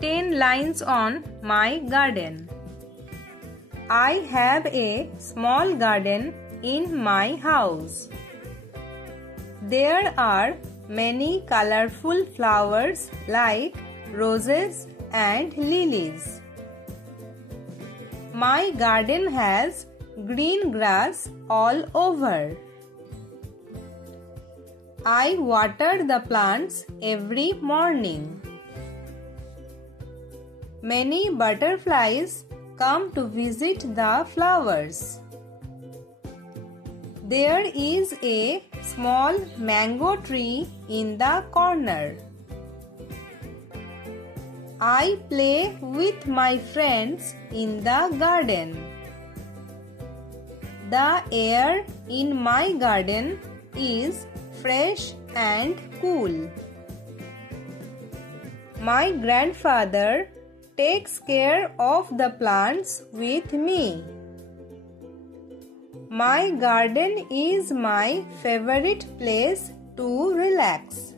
10 lines on my garden. I have a small garden in my house. There are many colorful flowers like roses and lilies. My garden has green grass all over. I water the plants every morning. Many butterflies come to visit the flowers. There is a small mango tree in the corner. I play with my friends in the garden. The air in my garden is fresh and cool. My grandfather takes care of the plants with me. My garden is my favorite place to relax.